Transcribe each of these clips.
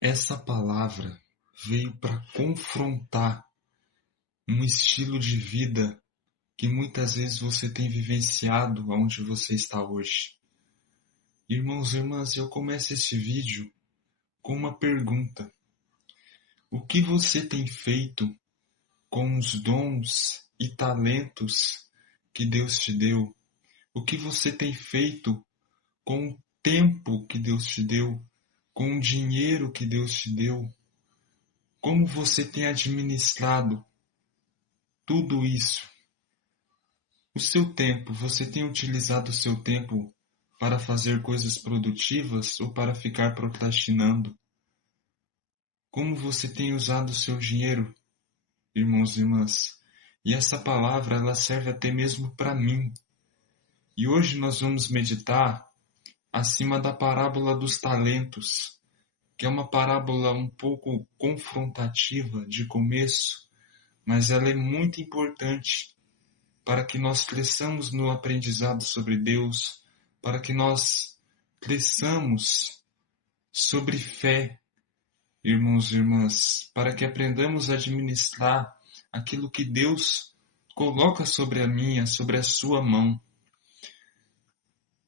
Essa palavra veio para confrontar um estilo de vida que muitas vezes você tem vivenciado onde você está hoje. Irmãos e irmãs, eu começo esse vídeo com uma pergunta. O que você tem feito com os dons e talentos que Deus te deu? O que você tem feito com o tempo que Deus te deu? Com o dinheiro que Deus te deu? Como você tem administrado tudo isso? O seu tempo, você tem utilizado o seu tempo para fazer coisas produtivas ou para ficar procrastinando? Como você tem usado o seu dinheiro, irmãos e irmãs? E essa palavra, ela serve até mesmo para mim. E hoje nós vamos meditar acima da parábola dos talentos, que é uma parábola um pouco confrontativa de começo, mas ela é muito importante para que nós cresçamos no aprendizado sobre Deus, para que nós cresçamos sobre fé, irmãos e irmãs, para que aprendamos a administrar aquilo que Deus coloca sobre a minha, sobre a sua mão.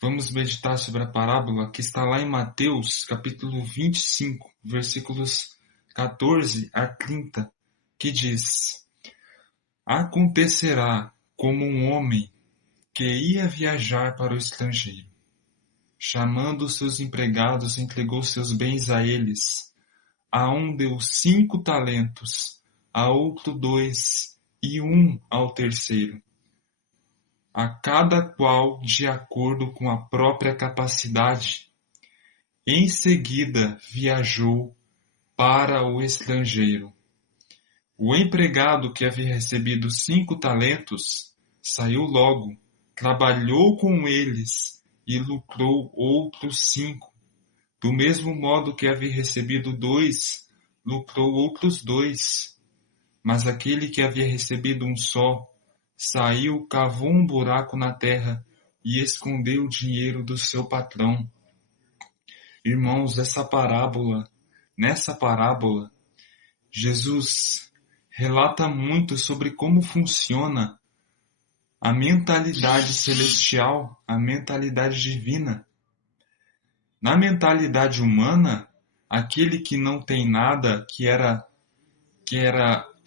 Vamos meditar sobre a parábola que está lá em Mateus, capítulo 25, versículos 14 a 30, que diz: Acontecerá como um homem que ia viajar para o estrangeiro. Chamando os seus empregados, entregou seus bens a eles. A um deu 5 talentos, a outro 2 e 1 ao terceiro. A cada qual de acordo com a própria capacidade. Em seguida viajou para o estrangeiro. O empregado que havia recebido 5 talentos saiu logo, trabalhou com eles e lucrou outros 5. Do mesmo modo que havia recebido 2, lucrou outros 2. Mas aquele que havia recebido um só, saiu, cavou um buraco na terra e escondeu o dinheiro do seu patrão. Irmãos, nessa parábola, Jesus relata muito sobre como funciona a mentalidade celestial, a mentalidade divina. Na mentalidade humana, aquele que não tem nada,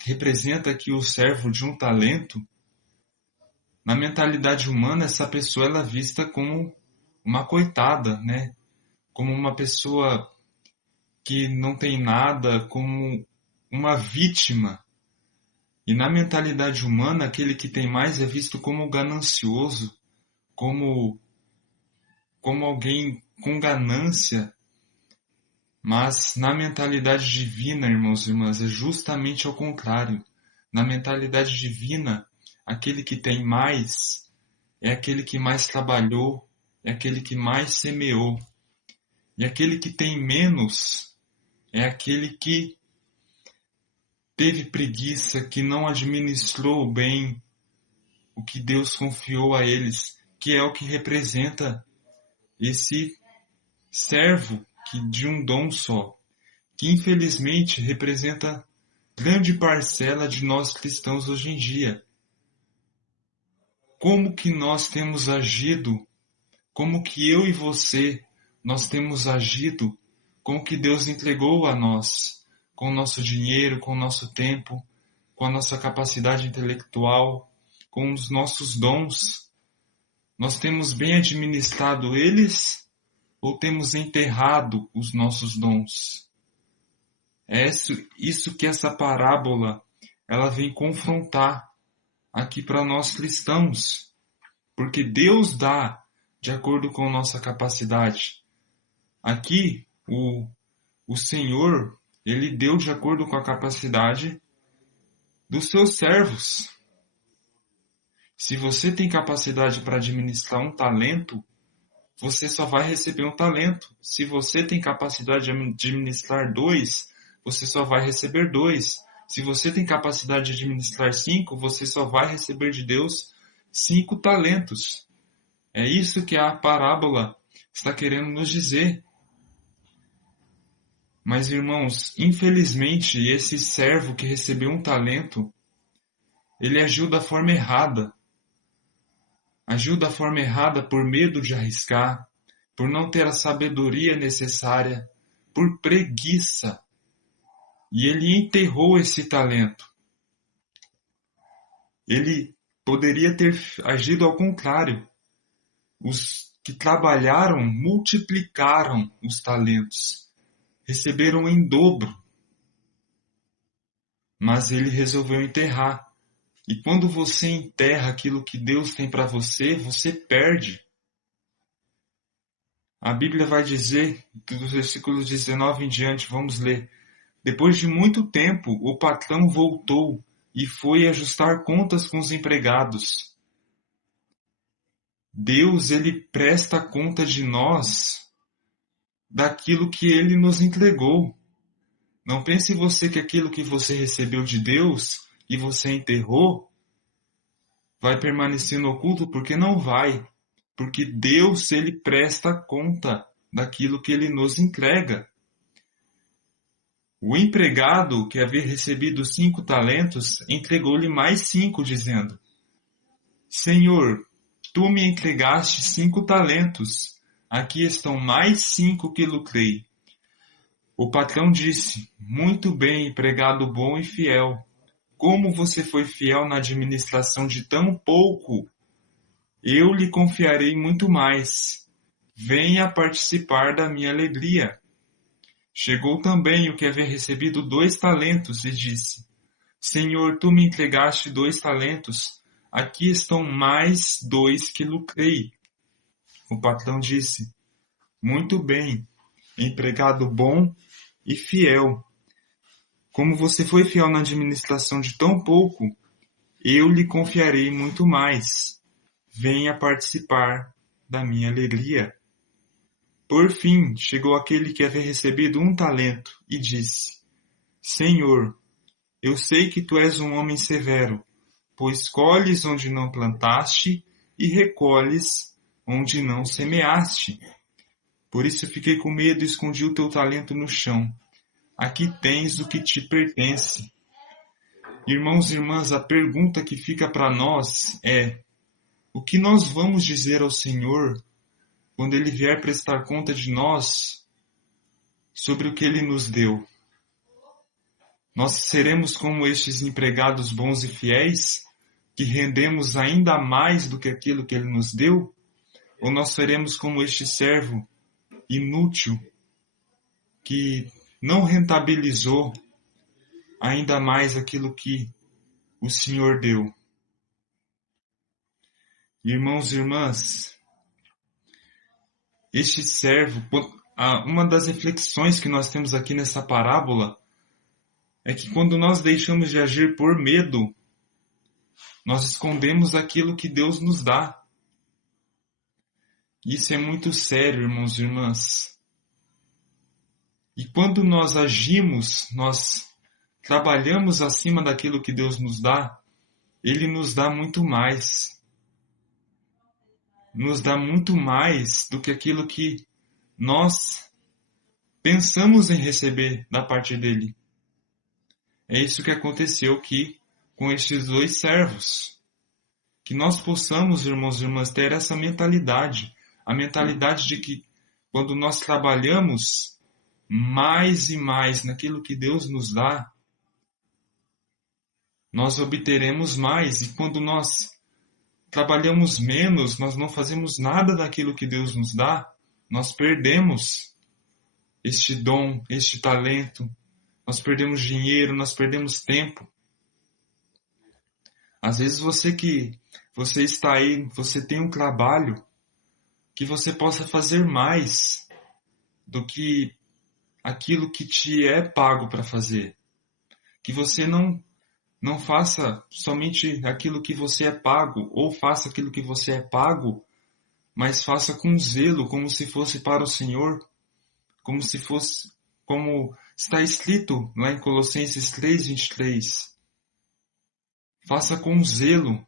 representa aqui o servo de um talento. Na mentalidade humana, essa pessoa ela é vista como uma coitada, né? Como uma pessoa que não tem nada, como uma vítima. E na mentalidade humana, aquele que tem mais é visto como ganancioso, como alguém com ganância. Mas na mentalidade divina, irmãos e irmãs, é justamente ao contrário. Na mentalidade divina, aquele que tem mais é aquele que mais trabalhou, é aquele que mais semeou. E aquele que tem menos é aquele que teve preguiça, que não administrou bem o que Deus confiou a eles, que é o que representa esse servo de um dom só, que infelizmente representa grande parcela de nós cristãos hoje em dia. Como que nós temos agido, como que eu e você, nós temos agido com o que Deus entregou a nós, com o nosso dinheiro, com o nosso tempo, com a nossa capacidade intelectual, com os nossos dons. Nós temos bem administrado eles ou temos enterrado os nossos dons? É isso que essa parábola ela vem confrontar aqui para nós cristãos, porque Deus dá de acordo com a nossa capacidade. Aqui, o Senhor, ele deu de acordo com a capacidade dos seus servos. Se você tem capacidade para administrar um talento, você só vai receber um talento. Se você tem capacidade de administrar 2, você só vai receber 2. Se você tem capacidade de administrar 5, você só vai receber de Deus 5 talentos. É isso que a parábola está querendo nos dizer. Mas, irmãos, infelizmente, esse servo que recebeu um talento, ele agiu da forma errada. Agiu da forma errada por medo de arriscar, por não ter a sabedoria necessária, por preguiça. E ele enterrou esse talento. Ele poderia ter agido ao contrário. Os que trabalharam multiplicaram os talentos, receberam em dobro. Mas ele resolveu enterrar. E quando você enterra aquilo que Deus tem para você, você perde. A Bíblia vai dizer, dos versículos 19 em diante, vamos ler. Depois de muito tempo, o patrão voltou e foi ajustar contas com os empregados. Deus, ele presta conta de nós daquilo que ele nos entregou. Não pense você que aquilo que você recebeu de Deus e você enterrou vai permanecer no oculto, porque não vai. Porque Deus, ele presta conta daquilo que ele nos entrega. O empregado, que havia recebido 5 talentos, entregou-lhe mais 5, dizendo: Senhor, tu me entregaste 5 talentos. Aqui estão mais 5 que lucrei. O patrão disse: Muito bem, empregado bom e fiel. Como você foi fiel na administração de tão pouco, eu lhe confiarei muito mais. Venha participar da minha alegria. Chegou também o que havia recebido 2 talentos e disse: Senhor, tu me entregaste 2 talentos. Aqui estão mais 2 que lucrei. O patrão disse: Muito bem, empregado bom e fiel. Como você foi fiel na administração de tão pouco, eu lhe confiarei muito mais. Venha participar da minha alegria. Por fim, chegou aquele que havia recebido 1 talento e disse: Senhor, eu sei que tu és um homem severo, pois colhes onde não plantaste e recolhes onde não semeaste. Por isso fiquei com medo e escondi o teu talento no chão. Aqui tens o que te pertence. Irmãos e irmãs, a pergunta que fica para nós é: o que nós vamos dizer ao Senhor quando Ele vier prestar conta de nós sobre o que Ele nos deu? Nós seremos como estes empregados bons e fiéis, que rendemos ainda mais do que aquilo que Ele nos deu? Ou nós seremos como este servo inútil, que não rentabilizou ainda mais aquilo que o Senhor deu? Irmãos e irmãs, este servo, uma das reflexões que nós temos aqui nessa parábola é que quando nós deixamos de agir por medo, nós escondemos aquilo que Deus nos dá. Isso é muito sério, irmãos e irmãs. E quando nós agimos, nós trabalhamos acima daquilo que Deus nos dá, Ele nos dá muito mais. Nos dá muito mais do que aquilo que nós pensamos em receber da parte dele. É isso que aconteceu aqui com estes 2 servos. Que nós possamos, irmãos e irmãs, ter essa mentalidade. A mentalidade de que quando nós trabalhamos mais e mais naquilo que Deus nos dá, nós obteremos mais. E quando nós trabalhamos menos, nós não fazemos nada daquilo que Deus nos dá, nós perdemos este dom, este talento, nós perdemos dinheiro, nós perdemos tempo. Às vezes você está aí, você tem um trabalho que você possa fazer mais do que aquilo que te é pago para fazer. Que você não faça somente aquilo que você é pago, ou faça aquilo que você é pago, mas faça com zelo, como se fosse para o Senhor, como se fosse, como está escrito lá em Colossenses 3:23. Faça com zelo.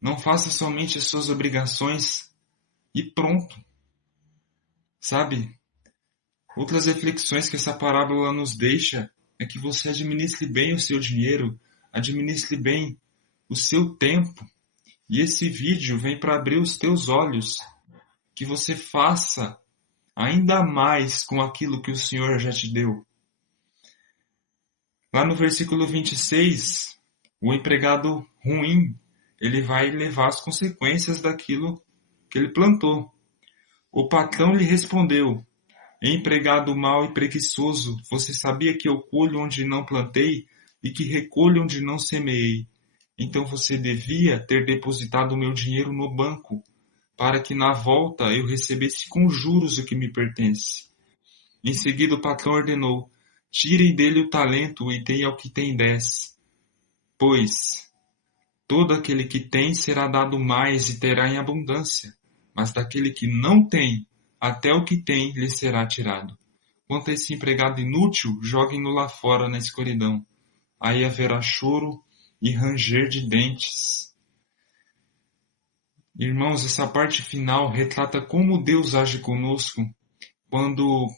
Não faça somente as suas obrigações e pronto. Sabe? Outras reflexões que essa parábola nos deixa é que você administre bem o seu dinheiro, administre bem o seu tempo. E esse vídeo vem para abrir os teus olhos, que você faça ainda mais com aquilo que o Senhor já te deu. Lá no versículo 26, o empregado ruim, ele vai levar as consequências daquilo que ele plantou. O patrão lhe respondeu: empregado mau e preguiçoso, você sabia que eu colho onde não plantei e que recolho onde não semeei. Então você devia ter depositado o meu dinheiro no banco, para que na volta eu recebesse com juros o que me pertence. Em seguida o patrão ordenou: tirem dele o talento e deem ao que tem 10. Pois todo aquele que tem será dado mais e terá em abundância, mas daquele que não tem, até o que tem lhe será tirado. Quanto a esse empregado inútil, joguem-no lá fora na escuridão. Aí haverá choro e ranger de dentes. Irmãos, essa parte final retrata como Deus age conosco quando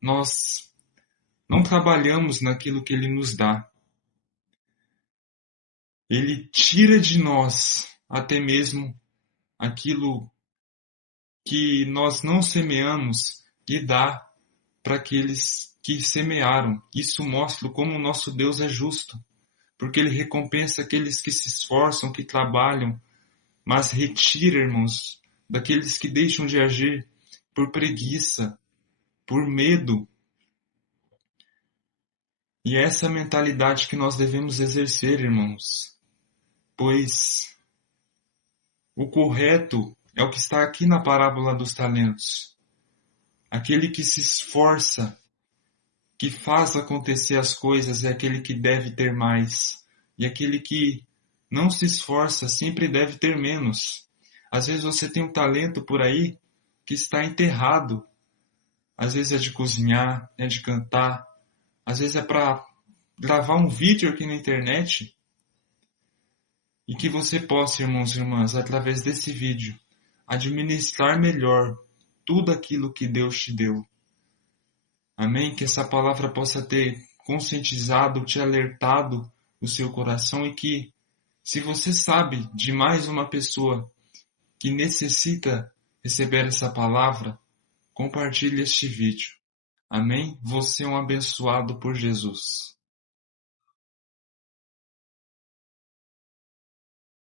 nós não trabalhamos naquilo que Ele nos dá. Ele tira de nós até mesmo aquilo que nós não semeamos e dá para aqueles que semearam. Isso mostra como o nosso Deus é justo, porque Ele recompensa aqueles que se esforçam, que trabalham, mas retira, irmãos, daqueles que deixam de agir por preguiça, por medo. E é essa mentalidade que nós devemos exercer, irmãos, pois o correto é o que está aqui na parábola dos talentos. Aquele que se esforça, que faz acontecer as coisas, é aquele que deve ter mais. E aquele que não se esforça sempre deve ter menos. Às vezes você tem um talento por aí que está enterrado. Às vezes é de cozinhar, é de cantar. Às vezes é para gravar um vídeo aqui na internet. E que você possa, irmãos e irmãs, através desse vídeo, administrar melhor tudo aquilo que Deus te deu. Amém? Que essa palavra possa ter conscientizado, te alertado o seu coração e que, se você sabe de mais uma pessoa que necessita receber essa palavra, compartilhe este vídeo. Amém? Você é um abençoado por Jesus.